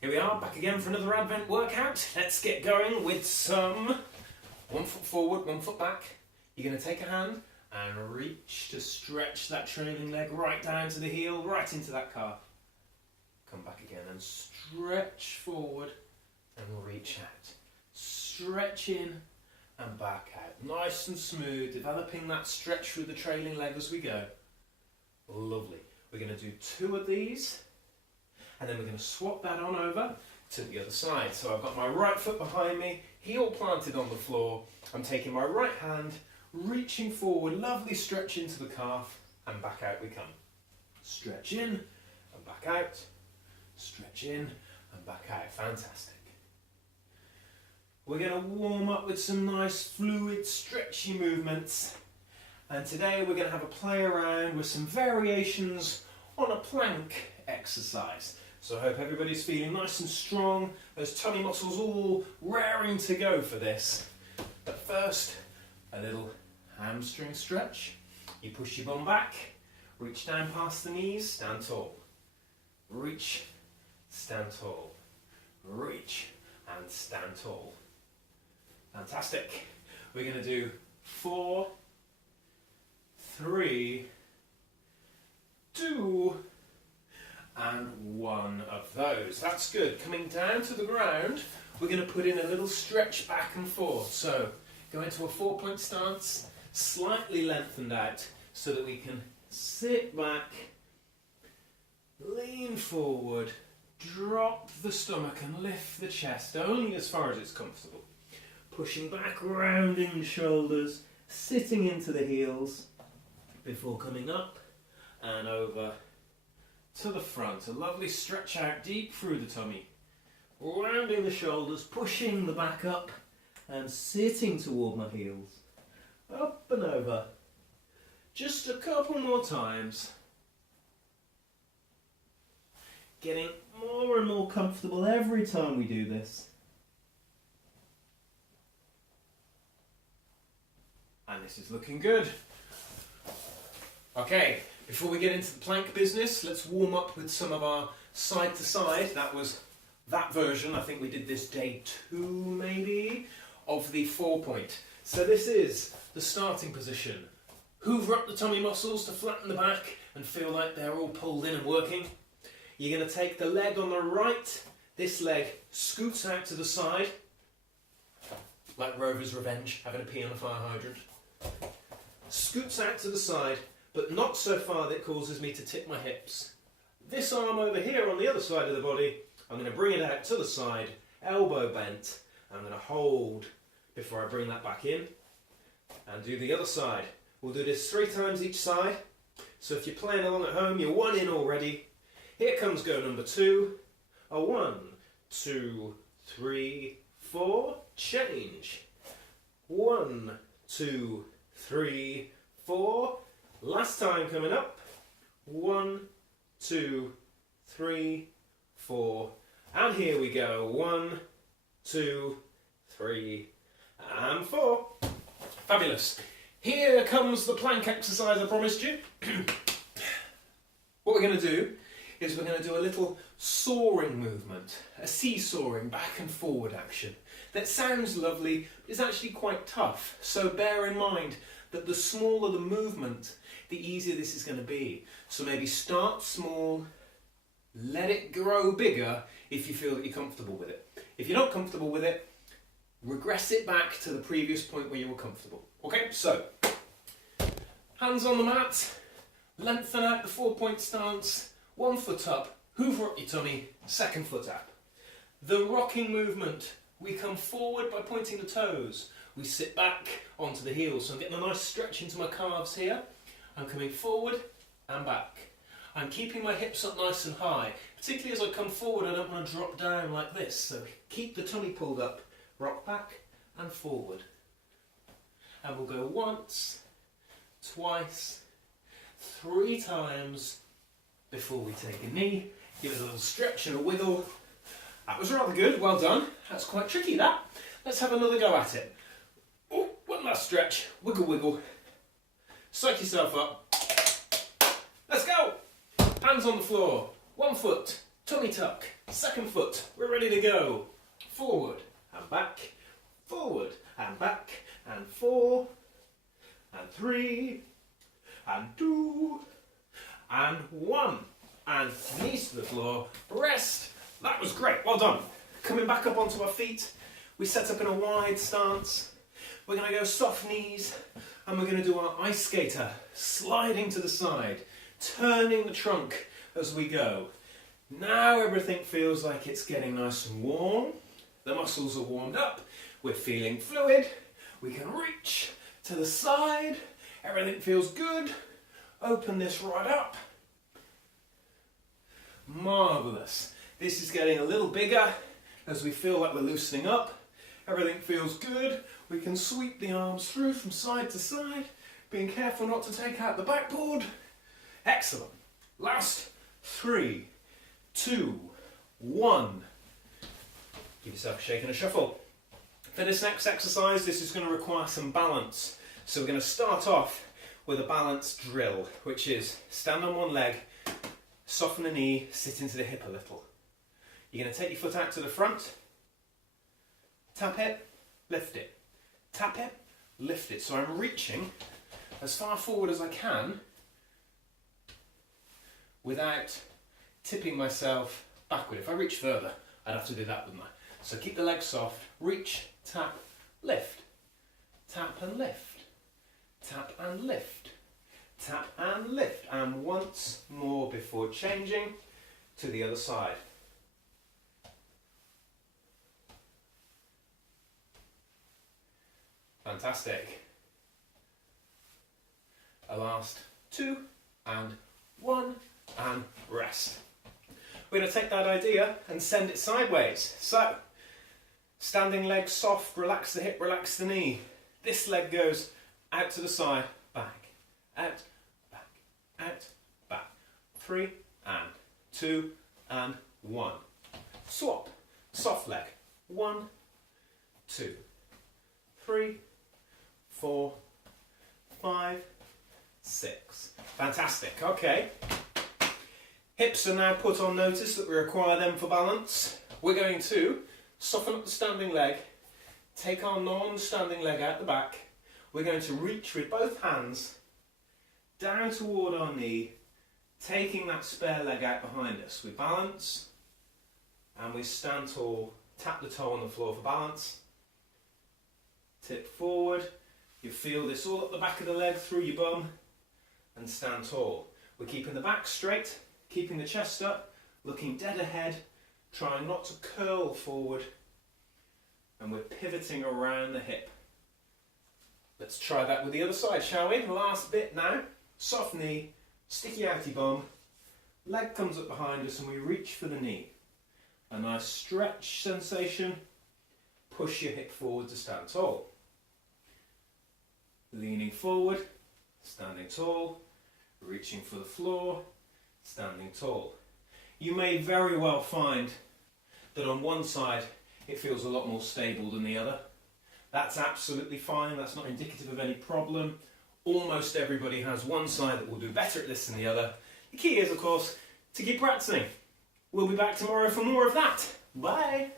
Here we are, back again for another Advent workout. Let's get going with some 1 foot forward, 1 foot back. You're going to take a hand and reach to stretch that trailing leg right down to the heel, right into that calf. Come back again and stretch forward and reach out. Stretch in and back out. Nice and smooth, developing that stretch through the trailing leg as we go. Lovely. We're going to do 2 of these. And then we're going to swap that on over to the other side. So I've got my right foot behind me, heel planted on the floor. I'm taking my right hand, reaching forward, lovely stretch into the calf, and back out we come. Stretch in and back out, stretch in and back out. Fantastic. We're going to warm up with some nice fluid, stretchy movements. And today we're going to have a play around with some variations on a plank exercise. So I hope everybody's feeling nice and strong, those tummy muscles all raring to go for this. But first, a little hamstring stretch. You push your bum back, reach down past the knees, stand tall. Reach, stand tall. Reach and stand tall. Fantastic. We're going to do 4, 3, 2, and 1 of those. That's good. Coming down to the ground, we're going to put in a little stretch back and forth. So go into a 4-point stance, slightly lengthened out so that we can sit back, lean forward, drop the stomach and lift the chest only as far as it's comfortable. Pushing back, rounding the shoulders, sitting into the heels before coming up and over to the front. A lovely stretch out deep through the tummy. Rounding the shoulders, pushing the back up and sitting toward my heels. Up and over. Just a couple more times. Getting more and more comfortable every time we do this. And this is looking good. Okay, before we get into the plank business, let's warm up with some of our side to side. That was that version. I think we did this day 2 maybe of the 4-point. So this is the starting position. Hoover up the tummy muscles to flatten the back and feel like they're all pulled in and working. You're going to take the leg on the right. This leg scoots out to the side, like Rover's Revenge, having a pee on a fire hydrant. Scoots out to the side, but not so far that it causes me to tip my hips. This arm over here on the other side of the body, I'm going to bring it out to the side, elbow bent, and I'm going to hold before I bring that back in, and do the other side. We'll do this 3 times each side, so if you're playing along at home, you're 1 in already. Here comes go number 2, a 1, 2, 3, 4, change. 1, 2, 3, 4, last time coming up. 1, 2, 3, 4, and here we go. 1, 2, 3, and 4. Fabulous. Here comes the plank exercise I promised you. What we're going to do is we're going to do a little soaring movement, a seesawing back and forward action. That sounds lovely, but it's actually quite tough. So bear in mind that the smaller the movement, the easier this is going to be. So maybe start small, let it grow bigger if you feel that you're comfortable with it. If you're not comfortable with it, regress it back to the previous point where you were comfortable. Okay, so hands on the mat, lengthen out the 4-point stance, 1 foot up, hoover up your tummy, 2nd foot up. The rocking movement, we come forward by pointing the toes. We sit back onto the heels. So I'm getting a nice stretch into my calves here. I'm coming forward and back. I'm keeping my hips up nice and high. Particularly as I come forward, I don't want to drop down like this. So keep the tummy pulled up, rock back and forward. And we'll go once, twice, 3 times before we take a knee. Give it a little stretch and a wiggle. That was rather good, well done. That's quite tricky, that. Let's have another go at it. Oh, 1 last stretch, wiggle, wiggle. Psych yourself up. Let's go. Hands on the floor, 1 foot, tummy tuck, second foot, we're ready to go. Forward and back, forward and back, and 4, and 3, and 2, and 1. And knees to the floor, rest. That was great, well done. Coming back up onto our feet, we set up in a wide stance. We're going to go soft knees, and we're going to do our ice skater, sliding to the side, turning the trunk as we go. Now everything feels like it's getting nice and warm. The muscles are warmed up. We're feeling fluid. We can reach to the side. Everything feels good. Open this right up. Marvellous. This is getting a little bigger as we feel like we're loosening up. Everything feels good. We can sweep the arms through from side to side, being careful not to take out the backboard. Excellent. Last 3, 2, 1. Give yourself a shake and a shuffle. For this next exercise, this is going to require some balance. So we're going to start off with a balance drill, which is stand on one leg, soften the knee, sit into the hip a little. You're going to take your foot out to the front, tap it, lift it, tap it, lift it. So I'm reaching as far forward as I can without tipping myself backward. If I reach further, I'd have to do that, wouldn't I? So keep the legs soft, reach, tap, lift, tap and lift, tap and lift, tap and lift, and once more before changing to the other side. Fantastic. A last 2 and 1 and rest. We're going to take that idea and send it sideways. So, standing leg soft, relax the hip, relax the knee. This leg goes out to the side, back, out, back, out, back. 3 and 2 and 1. Swap, soft leg. 1, 2, 3, 4, 5, 6. Fantastic, okay. Hips are now put on notice that we require them for balance. We're going to soften up the standing leg, take our non-standing leg out the back. We're going to reach with both hands down toward our knee, taking that spare leg out behind us. We balance and we stand tall, tap the toe on the floor for balance. Tip forward, you feel this all up the back of the leg through your bum and stand tall. We're keeping the back straight, keeping the chest up, looking dead ahead, trying not to curl forward, and we're pivoting around the hip. Let's try that with the other side, shall we? Last bit now. Soft knee, sticky outy bum, leg comes up behind us and we reach for the knee. A nice stretch sensation, push your hip forward to stand tall. Leaning forward, standing tall, reaching for the floor, standing tall. You may very well find that on one side it feels a lot more stable than the other. That's absolutely fine, that's not indicative of any problem. Almost everybody has one side that will do better at this than the other. The key is, of course, to keep practicing. We'll be back tomorrow for more of that. Bye!